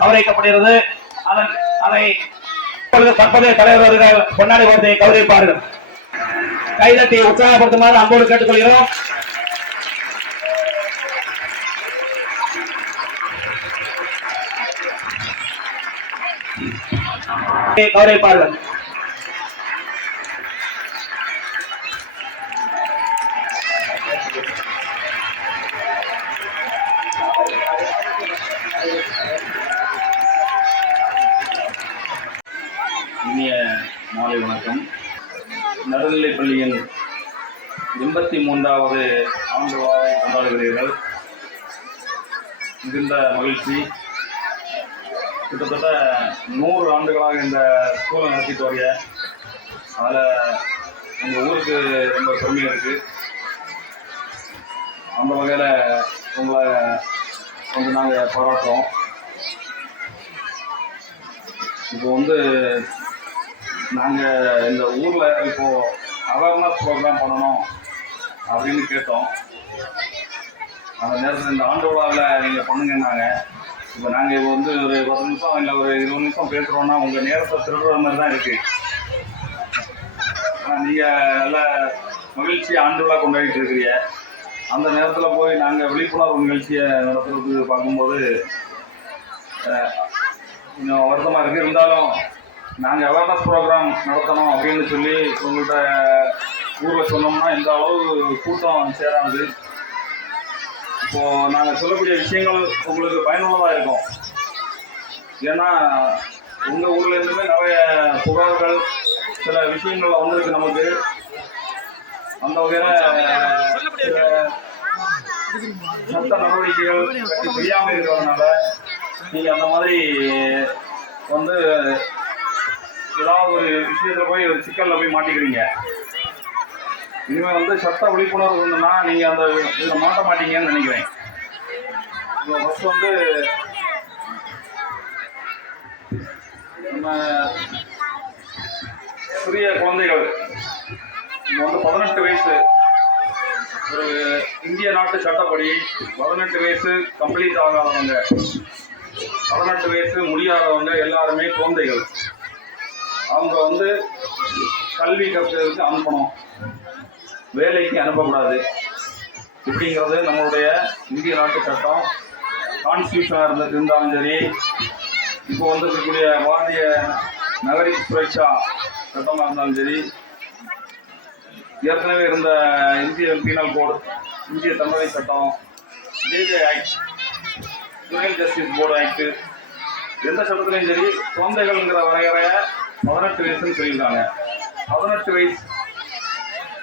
கௌரவிக்கப்படுகிறது அதன் அதை தற்போதைய தலைவர் அவர்கள் பொன்னாடி வார்த்தையை கௌரவிப்பார்கள். கைதட்டி உற்சாகப்படுத்துமாறு அன்போடு கேட்டுக்கொள்கிறோம். கௌரவிப்பார்கள் இனிய மாலை வணக்கம் நடுநிலைப் பள்ளியின் எண்பத்தி மூன்றாவது ஆண்டு விழாவை கொண்டாடுகிறீர்கள். மிகுந்த மகிழ்ச்சி. கிட்டத்தட்ட நூறு ஆண்டுகளாக இந்த ஸ்கூலை நடத்திட்டு வரைய அதில் எங்கள் ஊருக்கு ரொம்ப பெருமையாக இருக்குது அந்த வகையில் உங்களை வந்து நாங்கள் பாராட்டுறோம். இப்போ வந்து நாங்கள் இந்த ஊரில் இப்போது அவேர்னஸ் ப்ரோக்ராம் பண்ணணும் அப்படின்னு கேட்டோம். அந்த நேரத்தில் இந்த ஆண்டு விழாவில் நீங்கள் பண்ணுங்கன்னாங்க. இப்போ நாங்கள் இப்போ வந்து ஒரு பத்து நிமிஷம் இல்லை ஒரு இருபது நிமிஷம் பேசுகிறோன்னா உங்கள் நேரத்தை திருடுற மாதிரி தான் இருக்குது நீங்கள் நல்ல மகிழ்ச்சி ஆண்டு விழா கொண்டாடிட்டு இருக்கிறீங்க. அந்த நேரத்தில் போய் நாங்கள் விழிப்புணர்வு நிகழ்ச்சியை நடத்துறது பார்க்கும்போது கொஞ்சம் வருத்தமாக இருக்குது இருந்தாலும் நாங்கள் அவேர்னஸ் ப்ரோக்ராம் நடத்தணும் அப்படின்னு சொல்லி உங்கள்கிட்ட ஊரில் சொன்னோம்னா இந்த அளவு கூட்டம் சேராது. இப்போது நாங்கள் சொல்லக்கூடிய விஷயங்கள் உங்களுக்கு பயனுள்ளதாக இருக்கும். ஏன்னா உங்கள் ஊர்லேருந்துமே நிறைய புகார்கள் சில விஷயங்கள் வந்திருக்கு நமக்கு. அந்த வகையில் சட்ட நடவடிக்கைகள் பற்றி தெரியாமல் இருக்கிறதுனால நீங்கள் அந்த மாதிரி வந்து ஏதாவது ஒரு விஷயத்துல போய் ஒரு சிக்கல்ல போய் மாட்டிக்கிறீங்க. இனிமேல் வந்து சட்ட விழிப்புணர்வு இருந்ததுன்னா நீங்கள் அந்த இதில் மாட்ட மாட்டீங்கன்னு நினைக்கிறேன். இப்போ ஃபஸ்ட் வந்து நம்ம சிறிய குழந்தைகள் இப்போ வந்து பதினெட்டு வயசு ஒரு இந்திய நாட்டு சட்டப்படி பதினெட்டு வயசு கம்ப்ளீட் ஆகாதவங்க பதினெட்டு வயசு முடியாதவங்க எல்லாருமே குழந்தைகள். அவங்க வந்து கல்வி கற்கிறதுக்கு அனுப்பணும். வேலைக்கு அனுப்பக்கூடாது. இப்படிங்கிறது நம்மளுடைய இந்திய நாட்டு சட்டம். கான்ஸ்டியூஷனாக இருந்தது இருந்தாலும் சரி இப்போ வந்திருக்கக்கூடிய பாரதிய நகரி சுரட்சா சட்டமாக இருந்தாலும் சரி ஏற்கனவே இருந்த இந்திய பீனல் கோடு இந்திய தண்டனை சட்டம் JJ act juvenile justice board act எந்த சட்டத்திலையும் சரி குழந்தைகள்ங்கிற வரையறைய பதினெட்டு வயசுன்னு சொல்லியிருக்காங்க. பதினெட்டு வயசு.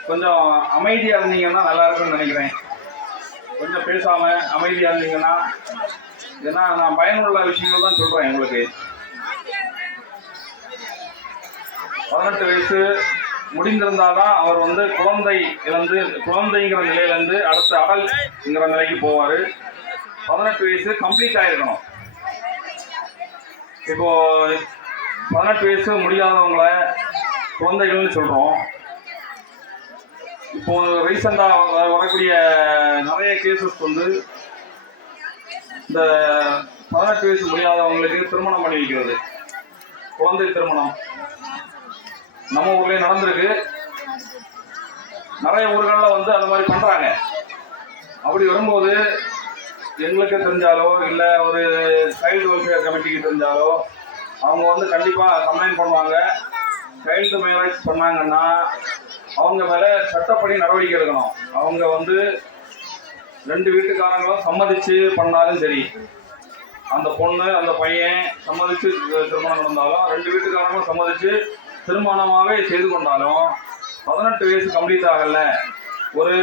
கொஞ்சம் அமைதியாக இருந்தீங்கன்னா நல்லா இருக்கும்னு நினைக்கிறேன். கொஞ்சம் பேசாம அமைதியாக இருந்தீங்கன்னா ஏன்னா நான் பயனுள்ள விஷயங்கள் தான் சொல்கிறேன் உங்களுக்கு. பதினெட்டு வயசு முடிந்திருந்தாதான் அவர் வந்து குழந்தை இழந்து குழந்தைங்கிற நிலையிலேருந்து அடுத்த அடல்ங்கிற நிலைக்கு போவார். பதினெட்டு வயசு கம்ப்ளீட் ஆகிருக்கணும் இப்போ பதினெட்டு வயசு முடியாதவங்கள குழந்தைகள்னு சொல்கிறோம் இப்போ ரீசெண்டாக வரக்கூடிய நிறைய கேசஸ் வந்து இந்த பதினெட்டு வயசு முடியாதவங்களுக்கு திருமணம் பண்ணி வைக்கிறது. குழந்தை திருமணம். நம்ம ஊர்லேயே நடந்திருக்கு. நிறைய ஊர்களில் வந்து அந்த மாதிரி பண்ணுறாங்க அப்படி வரும்போது எங்களுக்கு தெரிஞ்சாலோ இல்லை ஒரு சைல்டு வெல்ஃபேர் கமிட்டிக்கு தெரிஞ்சாலோ அவங்க வந்து கண்டிப்பாக கம்ப்ளைண்ட் பண்ணுவாங்க. சைல்டு மேரேஜ் பண்ணாங்கன்னா அவங்க மேலே சட்டப்படி நடவடிக்கை எடுக்கணும். அவங்க வந்து ரெண்டு வீட்டுக்காரங்களும் சம்மதிச்சு பண்ணாலும் சரி. அந்த பொண்ணு அந்த பையன் சம்மதிச்சு திருமணம் நடந்தாலும் ரெண்டு வீட்டுக்காரங்களும் சம்மதிச்சு திருமணமாகவே செய்து கொண்டாலும் பதினெட்டு வயசு கம்ப்ளீட் ஆகல. ஒரு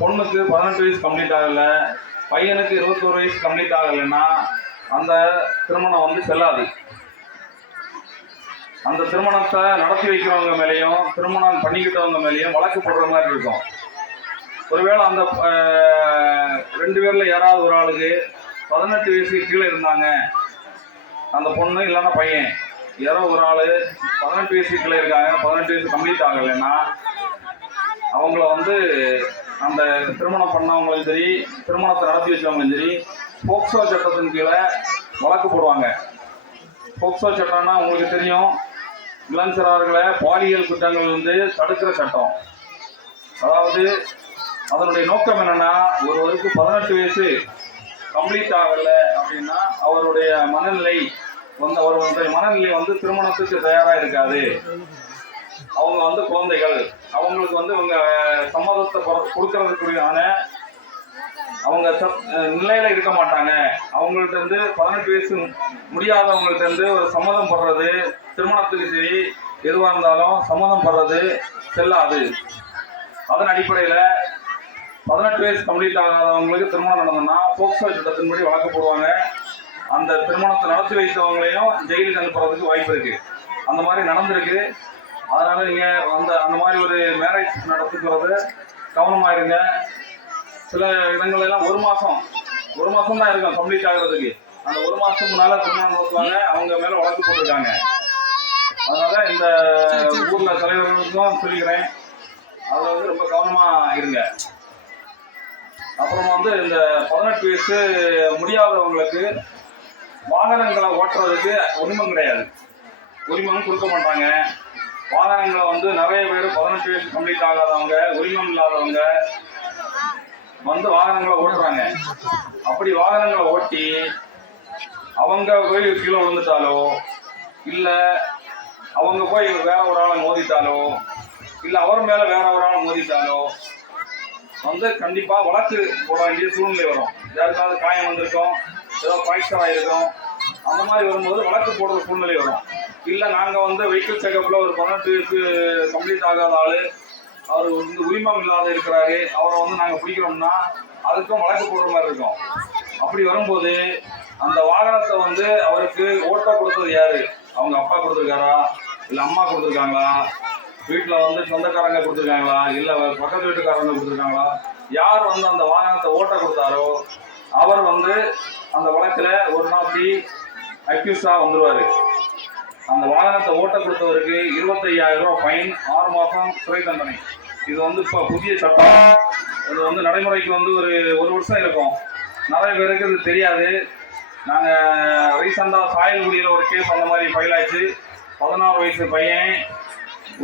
பொண்ணுக்கு பதினெட்டு வயசு கம்ப்ளீட் ஆகல. பையனுக்கு இருபத்தோரு வயசு கம்ப்ளீட் ஆகலைன்னா அந்த திருமணம் வந்து செல்லாது. அந்த திருமணத்தை நடத்தி வைக்கிறவங்க மேலேயும் திருமணம் பண்ணிக்கிட்டவங்க மேலேயும் வழக்கு போடுற மாதிரி இருக்கும். ஒருவேளை அந்த ரெண்டு பேர்ல யாராவது ஒரு ஆளுக்கு பதினெட்டு வயசுக்கு கீழே இருந்தாங்க. அந்த பொண்ணு இல்லைன்னா பையன். யாரோ ஒரு ஆள் பதினெட்டு வயசுக்கு கீழே இருக்காங்க. பதினெட்டு வயசு கம்ப்ளீட் ஆகலைன்னா அவங்கள வந்து அந்த திருமணம் பண்ணவங்களும் சரி திருமணத்தை நடத்தி வச்சவங்களும் சரி போக்சோ சட்டத்தின் கீழே வழக்கு போடுவாங்க. போக்சோ சட்டம்னா உங்களுக்கு தெரியும். இளஞ்சரார்களை பாலியல் குற்றங்கள் வந்து தடுக்கிற சட்டம். அதாவது அதனுடைய நோக்கம் என்னன்னா ஒருவருக்கு பதினெட்டு வயசு கம்ப்ளீட் ஆகல அப்படின்னா அவருடைய மனநிலை வந்து அவருடைய மனநிலை வந்து திருமணத்துக்கு தயாரா இருக்காது. அவங்க வந்து குழந்தைகள். அவங்களுக்கு வந்து இவங்க சம்மதத்தை கொடுக்கறதுக்குரியான அவங்க நிலையில இருக்க மாட்டாங்க. அவங்கள்ட்ட இருந்து பதினெட்டு வயசு முடியாதவங்கள்ட்ட இருந்து ஒரு சம்மதம் படுறது திருமணத்துக்கு சரி எதுவாக இருந்தாலும் சம்மதம் படுறது செல்லாது. அதன் அடிப்படையில் பதினெட்டு வயசு கம்ப்ளீட் ஆகாதவங்களுக்கு திருமணம் நடந்ததுன்னா போக்சோ சட்டத்தின்படி வழக்கு போடுவாங்க. அந்த திருமணத்தை நடத்தி வைத்தவங்களையும் ஜெயிலுக்கு அனுப்புறதுக்கு வாய்ப்பு இருக்கு. அந்த மாதிரி நடந்திருக்கு. அதனால நீங்க அந்த அந்த மாதிரி ஒரு மேரேஜ் நடத்துக்கிறது கவனமா இருங்க. சில இடங்கள் எல்லாம் ஒரு மாசம் ஒரு மாசம் தான் இருக்கும் கம்ப்ளீட் ஆகுறதுக்கு. அந்த ஒரு மாசம் முன்னால திருமணம் நடத்துவாங்க. அவங்க மேல வழக்கு போட்டிருக்காங்க. அதனால இந்த ஊர்ல தலைவர்களுக்கும் சொல்லிக்கிறேன். அதுல வந்து ரொம்ப கவனமா இருங்க. அப்புறம் வந்து இந்த பதினெட்டு வயசு முடியாதவங்களுக்கு வாகனங்களை ஓட்டுறதுக்கு உரிமம் கிடையாது. உரிமம் கொடுக்க மாட்டாங்க. வாகனங்களை வந்து நிறைய பேர் பதினெட்டு வயசு கம்ப்ளீட் ஆகாதவங்க உரிமம் இல்லாதவங்க வந்து வாகனங்களை ஓட்டுறாங்க. அப்படி வாகனங்களை ஓட்டி அவங்க போய் கீழே விழுந்துட்டாலோ இல்லை அவங்க போய் வேற ஒரு ஆளை மோதிட்டாலோ இல்ல அவர் மேல வேற ஒரு ஆளை மோதிட்டாலோ வந்து கண்டிப்பா வழக்கு போட வேண்டிய சூழ்நிலை வரும். யாருக்காவது காயம் வந்திருக்கும் ஏதோ பாய்ச்சல் ஆயிருக்கும் அந்த மாதிரி வரும்போது வழக்கு போடுற சூழ்நிலை வரும். இல்ல நாங்க வந்து வெஹிக்கிள் செக்கப்பில் ஒரு பதினெட்டு கம்ப்ளீட் ஆகாத ஆளு அவர் வந்து உரிமம் இல்லாத இருக்கிறாரு அவரை வந்து நாங்க பிடிக்கிறோம்னா அதுக்கும் வழக்கு போடுற மாதிரி இருக்கும். அப்படி வரும்போது அந்த வாகனத்தை வந்து அவருக்கு ஓட்ட கொடுத்தது யாரு? அவங்க அப்பா கொடுத்துருக்காரா? இல்லை அம்மா கொடுத்துருக்காங்களா? வீட்டில் வந்து சொந்தக்காரங்க கொடுத்துருக்காங்களா? இல்லை பக்கத்து வீட்டுக்காரங்க கொடுத்துருக்காங்களா? யார் வந்து அந்த வாகனத்தை ஓட்ட கொடுத்தாரோ அவர் வந்து அந்த வழக்கில் ஒரு நாளைக்கு அக்யூஸா வந்துடுவார் அந்த வாகனத்தை ஓட்ட கொடுத்தவருக்கு இருபத்தையாயிரம் ரூபாய் ஃபைன் ஆறு மாதம் சிறை தண்டனை. இது வந்து இப்போ புதிய சட்டம். இது வந்து நடைமுறைக்கு வந்து ஒரு ஒரு வருஷம் இருக்கும். நிறைய பேருக்கு இது தெரியாது. நாங்கள் ரீசெண்டாக சாயல்குடியில் ஒரு கேஸ் அந்த மாதிரி ஃபைல் ஆச்சு. பதினாறு வயசு பையன்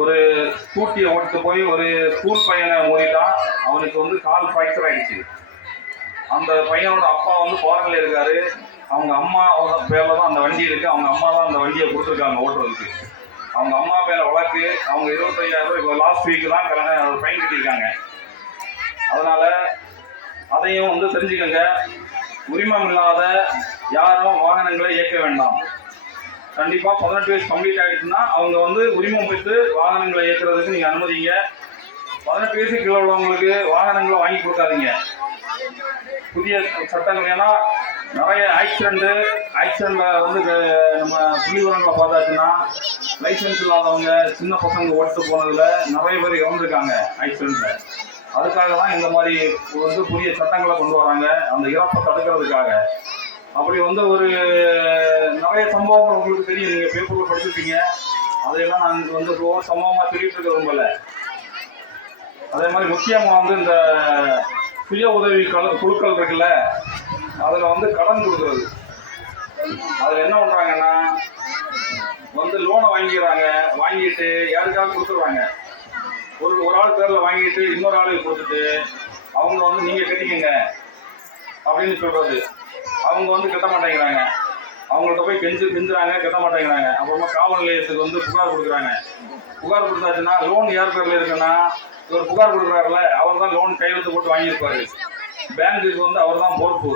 ஒரு ஸ்கூட்டியை ஓட்டு போய் ஒரு ஸ்கூல் பையனை மோதிட்டான் அவனுக்கு வந்து கால் ஃப்ராக்சர் ஆயிடுச்சு. அந்த பையனோட அப்பா வந்து ஃபாரின்ல இருக்காரு. அவங்க அம்மா அவங்க பேர்ல தான் அந்த வண்டி இருக்கு. அவங்க அம்மா தான் அந்த வண்டியை கொடுத்துருக்காங்க ஓட்டுறதுக்கு. அவங்க அம்மா பேர வழக்கு. அவங்க இருபத்தையாயிரம் ரூபாய் இப்போ லாஸ்ட் வீக் தான் கல்யாணம் ஃபைன் கட்டியிருக்காங்க. அதனால அதையும் வந்து தெரிஞ்சுக்கோங்க. உரிமம் இல்லாத யாரும் வாகனங்களை இயக்க வேண்டாம். கண்டிப்பாக பதினெட்டு வயசு கம்ப்ளீட் ஆகிடுச்சுன்னா அவங்க வந்து உரிமம் பெற்று வாகனங்களை இயக்குறதுக்கு நீங்கள் அனுமதிங்க. பதினெட்டு வயசு கீழே உள்ளவங்களுக்கு வாகனங்களை வாங்கி கொடுக்காதீங்க. புதிய சட்டங்கள் ஏன்னா நிறைய ஆக்சிடென்ட்டு ஆக்சிடெண்ட்டில் வந்து நம்ம புள்ளிவரங்களை பார்த்தாச்சுன்னா லைசென்ஸ் இல்லாதவங்க சின்ன பசங்க ஓட்டு போனதில் நிறைய பேர் இறந்துருக்காங்க ஆக்சிடெண்ட்டில் அதுக்காக தான் இந்த மாதிரி வந்து புதிய சட்டங்களை கொண்டு வராங்க. அந்த இறப்பை தடுக்கிறதுக்காக. அப்படி வந்து ஒரு நிறைய சம்பவங்கள் உங்களுக்கு தெரியும். நீங்கள் பேப்பரில் படிச்சிருப்பீங்க. அதையெல்லாம் நாங்கள் வந்து ஒவ்வொரு சம்பவமாக சொல்லிட்டு இருக்க விரும்பல அதே மாதிரி முக்கியமாக வந்து இந்த சுய உதவி கல- குழுக்கள் இருக்குல்ல அதில் வந்து கடன் கொடுக்குறது. அதில் என்ன பண்ணுறாங்கன்னா வந்து லோனை வாங்கிக்கிறாங்க. வாங்கிட்டு யாருக்காவது கொடுத்துட்றாங்க. ஒரு ஒரு ஆள் பேரில் வாங்கிட்டு இன்னொரு ஆளுக்கு கொடுத்துட்டு அவங்க வந்து நீங்கள் கட்டிக்கங்க அப்படின்னு சொல்கிறது அவங்க வந்து கட்ட மாட்டேங்கிறாங்க. அவங்கள்ட்ட போய் கெஞ்சு கெஞ்சுறாங்க கட்ட மாட்டேங்கிறாங்க. அப்புறமா காவல் நிலையத்துக்கு வந்து புகார் கொடுக்குறாங்க. புகார் கொடுத்தாச்சுன்னா லோன் யார் பேரில் இருக்குன்னா இவர் புகார் கொடுக்குறாருல அவர் தான் லோன் கையெழுத்து போட்டு வாங்கியிருப்பாரு. பேங்க்குக்கு வந்து அவர் தான் பொறுப்பு.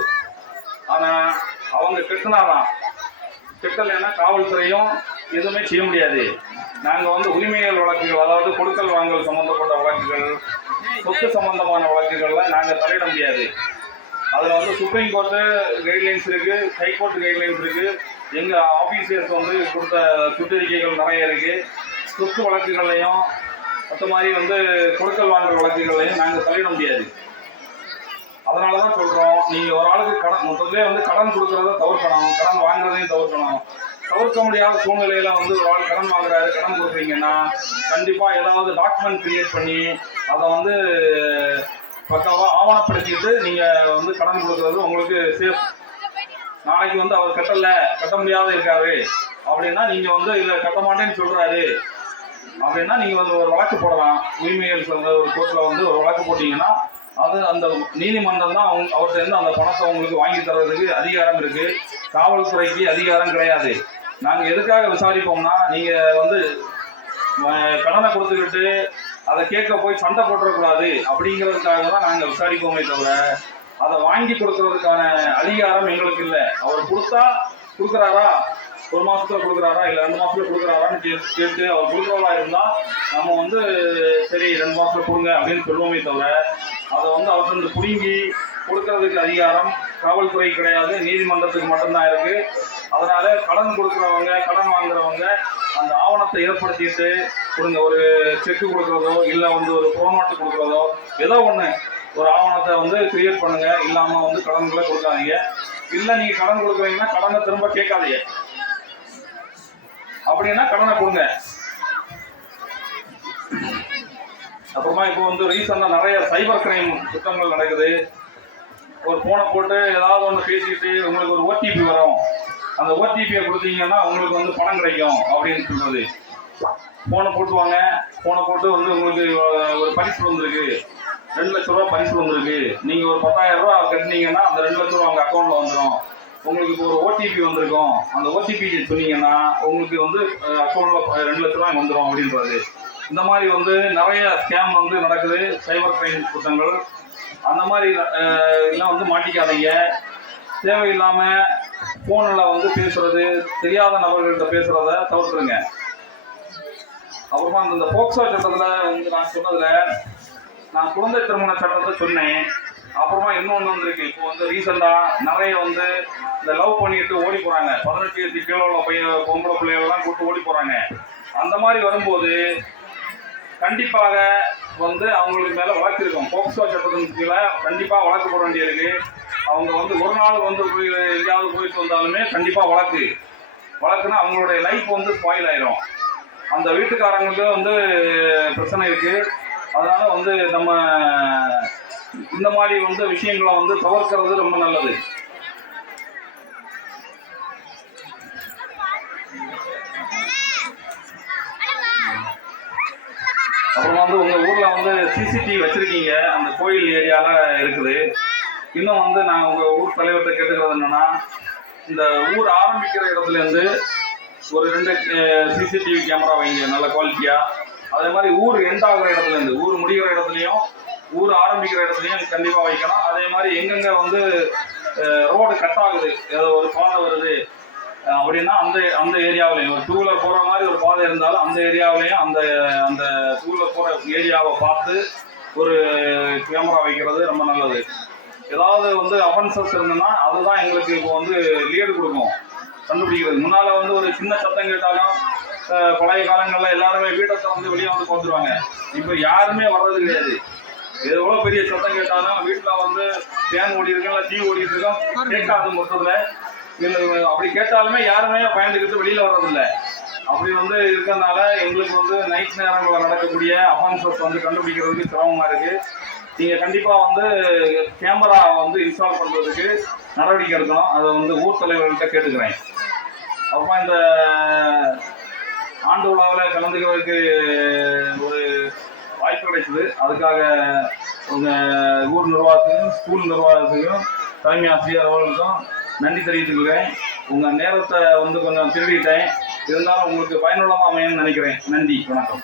ஆனால் அவங்க கெட்டினாதான். கெட்டலைன்னா காவல்துறையும் எதுவுமே செய்ய முடியாது. நாங்கள் வந்து உரிமைகள் வழக்குகள் அதாவது கொடுக்கல் வாங்கல் சம்பந்தப்பட்ட வழக்குகள் சொத்து சம்பந்தமான வழக்குகள்லாம் நாங்கள் தலையிட முடியாது. அதில் வந்து சுப்ரீம் கோர்ட்டு கைட்லைன்ஸ் இருக்குது ஹைகோர்ட் கைட்லைன்ஸ் இருக்குது எங்கள் ஆஃபீஸர்ஸ் வந்து கொடுத்த சுற்றறிக்கைகள் நிறைய இருக்குது சொத்து வழக்குகள்லையும் மற்ற மாதிரி வந்து கொடுக்கல் வாங்கல் வழக்குகள்லையும் நாங்கள் தலையிட முடியாது. அதனால தான் சொல்கிறோம் நீங்கள் ஒரு ஆளுக்கு கடன் மொத்தத்திலே வந்து கடன் கொடுக்குறத தவிர்க்கணும் கடன் வாங்குறதையும் தவிர்க்கணும். தவிர்க்க முடியாத சூழ்நிலையில வந்து ஒரு ஆள் கடன் வாங்குறாரு கடன் கொடுக்குறீங்கன்னா கண்டிப்பா ஏதாவது டாக்குமெண்ட் கிரியேட் பண்ணி அதை வந்து பக்காவா ஆவணப்படுத்திட்டு நீங்க வந்து கடன் கொடுக்கறது உங்களுக்கு சேஃப் நாளைக்கு வந்து அவர் கட்டல கட்ட முடியாத இருக்காரு. அப்படின்னா நீங்க வந்து இல்ல கட்ட மாட்டேன்னு சொல்றாரு. அப்படின்னா நீங்க வந்து ஒரு வழக்கு போடலாம். உரிமைகள் சொல்ற ஒரு கோர்ட்ல வந்து ஒரு வழக்கு போட்டீங்கன்னா அது அந்த நீதிமன்றம் தான் அவங்க அவர்கிட்ட இருந்து அந்த பணத்தை உங்களுக்கு வாங்கி தர்றதுக்கு அதிகாரம் இருக்கு. காவல்துறைக்கு அதிகாரம் கிடையாது. நாங்கள் எதுக்காக விசாரிப்போம்னா நீங்கள் வந்து கடனை கொடுத்துக்கிட்டு அதை கேட்க போய் சண்டை போட்டுறக்கூடாது அப்படிங்கிறதுக்காக தான் நாங்கள் விசாரிப்போமே தவிர அதை வாங்கி கொடுக்கறதுக்கான அதிகாரம் எங்களுக்கு இல்லை. அவர் கொடுத்தா கொடுக்குறாரா? ஒரு மாசத்துல கொடுக்குறாரா? இல்லை ரெண்டு மாசத்துல கொடுக்குறாரான்னு கேட்டு கேட்டு அவர் கொடுக்குறவா இருந்தா நம்ம வந்து சரி ரெண்டு மாசத்துல கொடுங்க அப்படின்னு சொல்லுவோமே தவிர அதை வந்து அவர்கிட்ட புடுங்கி கொடுக்கறதுக்கு அதிகாரம் காவல்துறை கிடையாது நீதிமன்றத்துக்கு மட்டும்தான் இருக்கு. அதனால கடன் கொடுக்குறவங்க கடன் வாங்குறவங்க அந்த ஆவணத்தை ஏற்படுத்திட்டு கொடுங்க. ஒரு செக்கு கொடுக்குறதோ இல்லை வந்து ஒரு ப்ரோனோட்டு கொடுக்குறதோ ஏதோ ஒன்று ஒரு ஆவணத்தை வந்து கிரியேட் பண்ணுங்க. இல்லாம வந்து கடன்களை கொடுக்காதீங்க. இல்லை நீங்க கடன் கொடுக்குறீங்கன்னா கடனை திரும்ப கேட்காதீங்க. அப்படின்னா கடனை கொடுங்க. அப்புறமா இப்போ வந்து ரீசெண்டாக நிறைய சைபர் கிரைம் குற்றங்கள் நடக்குது. ஒரு ஃபோனை போட்டு ஏதாவது ஒன்று பேசிக்கிட்டு உங்களுக்கு ஒரு ஓடிபி வரும். அந்த ஓடிபியை கொடுத்தீங்கன்னா உங்களுக்கு வந்து பணம் கிடைக்கும் அப்படின்னு சொல்றது. ஃபோனை போட்டுவாங்க ஃபோனை போட்டு வந்து உங்களுக்கு ஒரு பரிசு வந்திருக்கு. ரெண்டு லட்ச ரூபா பரிசு வந்திருக்கு. நீங்கள் ஒரு பத்தாயிரம் ரூபா கட்டினீங்கன்னா அந்த ரெண்டு லட்ச ரூபா உங்கள் அக்கௌண்ட்டில் வந்துடும் உங்களுக்கு இப்போ ஒரு ஓடிபி வந்திருக்கும். அந்த ஓடிபி சொன்னீங்கன்னா உங்களுக்கு வந்து அக்கௌண்ட்டில் ரெண்டு லட்ச ரூபாய் வந்துடும் அப்படின்றது இந்த மாதிரி வந்து நிறைய ஸ்கேம் வந்து நடக்குது. சைபர் கிரைம் குற்றங்கள் அந்த மாதிரி எல்லாம் வந்து மாட்டிக்காதீங்க. தேவையில்லாமல் ஃபோனில் வந்து பேசுறது தெரியாத நபர்கள்ட்ட பேசுறத தவிர்த்துருங்க. அப்புறமா இந்த போக்சோ சட்டத்தில் வந்து நான் சொன்னதில் நான் குழந்தை திருமண சட்டத்தை சொன்னேன். அப்புறமா இன்னொன்று வந்துருக்கு. இப்போ வந்து ரீசெண்டாக நிறைய வந்து இந்த லவ் பண்ணிட்டு ஓடி போகிறாங்க பதினெட்டு வயசு கீழே உள்ள பையன் பொம்பளை பிள்ளைகளெல்லாம் கூப்பிட்டு ஓடி போகிறாங்க அந்த மாதிரி வரும்போது கண்டிப்பாக வந்து அவங்களுக்கு மேலே வழக்கிருக்கும் போக்சோ சட்டத்தின் கீழே கண்டிப்பாக வழக்கு போட வேண்டியிருக்கு அவங்க வந்து ஒரு நாள் வந்து போய் எங்கேயாவது போயிட்டு வந்தாலுமே கண்டிப்பாக வழக்கு வழக்குன்னா அவங்களுடைய லைஃப் வந்து ஸ்பாயில் ஆயிரும். அந்த வீட்டுக்காரங்களுக்கு வந்து பிரச்சனை இருக்கு. அதனால வந்து நம்ம இந்த மாதிரி வந்து விஷயங்களை வந்து தவிர்க்கிறது ரொம்ப நல்லது. அப்புறம் வந்து உங்க வந்து சிசிடிவி வச்சிருக்கீங்க. அந்த கோயில் ஏரியால இருக்குது. இன்னும் வந்து நான் உங்க ஊர் தலைவர்கிட்ட கேட்டுக்கிறது என்னன்னா இந்த ஊர் ஆரம்பிக்கிற இடத்துல இருந்து ஒரு ரெண்டு சிசிடிவி கேமரா வைங்க நல்ல குவாலிட்டியா அதே மாதிரி ஊர் எண்ட் ஆகுற இடத்துல இருந்து ஊர் முடிகிற இடத்துலையும் ஊர் ஆரம்பிக்கிற இடத்துலையும் கண்டிப்பா வைக்கணும். அதே மாதிரி எங்கெங்க வந்து ரோடு கட் ஆகுது ஏதோ ஒரு பாதை வருது அப்படின்னா அந்த அந்த ஏரியாவிலையும். ஒரு டூவில் போகிற மாதிரி ஒரு பாதை இருந்தாலும் அந்த ஏரியாவிலையும் அந்த அந்த டூவில் போகிற ஏரியாவை பார்த்து ஒரு கேமரா வைக்கிறது ரொம்ப நல்லது. ஏதாவது வந்து அஃபென்சஸ் இருந்ததுன்னா அதுதான் எங்களுக்கு இப்போ வந்து லீடு கொடுக்கும். கண்டுபிடிக்கிறது. முன்னால் வந்து ஒரு சின்ன சத்தம் கேட்டாலும் பழைய காலங்களில் எல்லாருமே வீட்டை வந்து வெளியே வந்து பார்த்துருவாங்க. இப்போ யாருமே வர்றது கிடையாது. எவ்வளோ பெரிய சத்தம் கேட்டாலும் வீட்டில் வந்து ஃபேன் ஓடி இல்லை டீ ஓடிட்டு இருக்கோம் கேட்காது மொத்தத்தில் இல்லை அப்படி கேட்டாலுமே யாருமே பயந்துக்கிட்டு வெளியில் வர்றதில்ல. அப்படி வந்து இருக்கிறதுனால எங்களுக்கு வந்து நைட் நேரங்களில் நடக்கக்கூடிய அஃபென்சஸ் வந்து கண்டுபிடிக்கிறதுக்கு சிரமமாக இருக்குது நீங்கள் கண்டிப்பாக வந்து கேமரா வந்து இன்ஸ்டால் பண்ணுறதுக்கு நடவடிக்கை எடுக்கணும். அதை வந்து ஊர் தலைவர்கள்ட்ட கேட்டுக்கிறேன். அப்புறமா இந்த ஆண்டு விழாவில் கலந்துக்கிறதுக்கு ஒரு வாய்ப்பு கிடைச்சது. அதுக்காக உங்கள் ஊர் நிர்வாகத்துக்கும் ஸ்கூல் நிர்வாகத்துக்கும் தலைமை ஆசிரியர் அவர்களுக்கும் நன்றி தெரிவித்துக்கிறேன் உங்கள் நேரத்தை வந்து கொஞ்சம் திருடிட்டேன். இருந்தாலும் உங்களுக்கு பயனுள்ளமாக அமையன்னு நினைக்கிறேன். நன்றி. வணக்கம்.